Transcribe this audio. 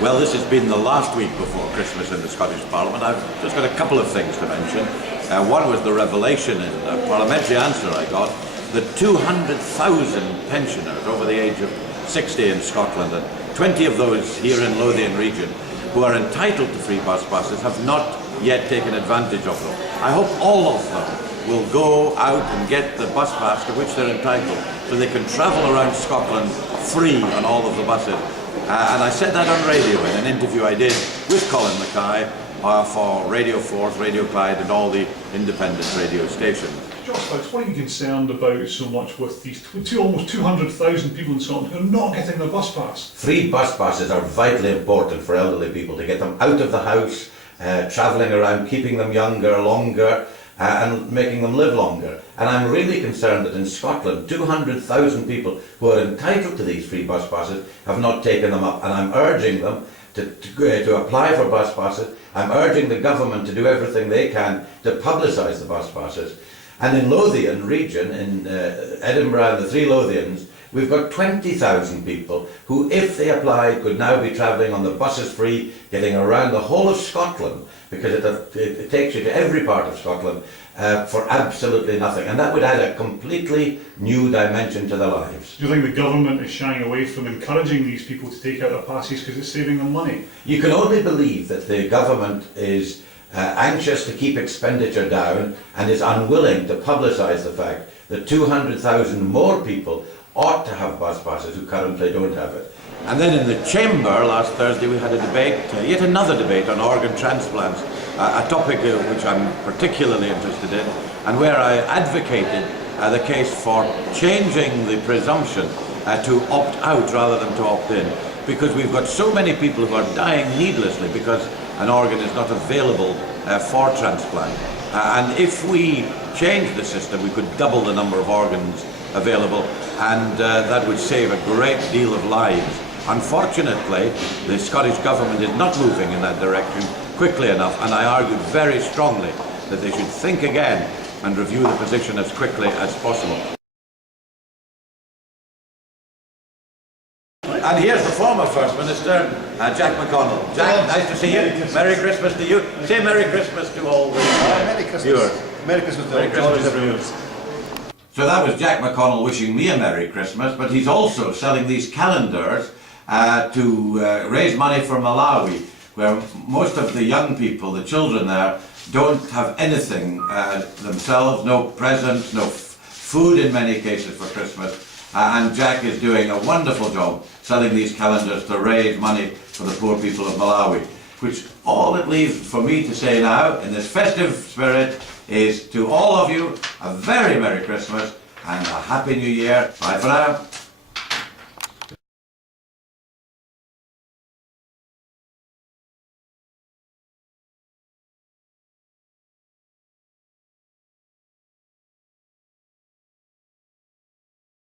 Well, this has been the last week before Christmas in the Scottish Parliament. I've just got a couple of things to mention. One was the revelation in a parliamentary answer I got that 200,000 pensioners over the age of 60 in Scotland, and 20 of those here in Lothian region, who are entitled to free bus passes, have not yet taken advantage of them. I hope all of them will go out and get the bus pass to which they're entitled, so they can travel around Scotland free on all of the buses. And I said that on radio in an interview I did with Colin Mackay for Radio 4, Radio Clyde and all the independent radio stations. Josh Foulkes, what are you concerned about so much with these almost 200,000 people in Scotland who are not getting their bus pass? Free bus passes are vitally important for elderly people to get them out of the house, travelling around, keeping them younger, longer, and making them live longer. And I'm really concerned that in Scotland, 200,000 people who are entitled to these free bus passes have not taken them up. And I'm urging them to apply for bus passes. I'm urging the government to do everything they can to publicise the bus passes. And in Lothian region, in Edinburgh and the three Lothians, we've got 20,000 people who, if they applied, could now be travelling on the buses free, getting around the whole of Scotland, because it takes you to every part of Scotland for absolutely nothing. And that would add a completely new dimension to their lives. Do you think the government is shying away from encouraging these people to take out their passes because it's saving them money? You can only believe that the government is anxious to keep expenditure down and is unwilling to publicise the fact that 200,000 more people ought to have bus passes who currently don't have it. And then in the Chamber last Thursday we had a debate, yet another debate on organ transplants, a topic which I'm particularly interested in, and where I advocated the case for changing the presumption to opt out rather than to opt in, because we've got so many people who are dying needlessly because an organ is not available for transplant. And if we change the system, we could double the number of organs available, and that would save a great deal of lives. Unfortunately, the Scottish Government is not moving in that direction quickly enough, and I argued very strongly that they should think again and review the position as quickly as possible. And here's the former First Minister, Jack McConnell. Jack, nice to see you. Merry Christmas to you. Say Merry Christmas to all the viewers. Merry Christmas to Merry all Christmas to viewers. So that was Jack McConnell wishing me a Merry Christmas, but he's also selling these calendars to raise money for Malawi, where most of the young people, the children there, don't have anything themselves, no presents, no food in many cases for Christmas. And Jack is doing a wonderful job selling these calendars to raise money for the poor people of Malawi, which all it leaves for me to say now, in this festive spirit, is to all of you a very Merry Christmas and a Happy New Year. Bye for now.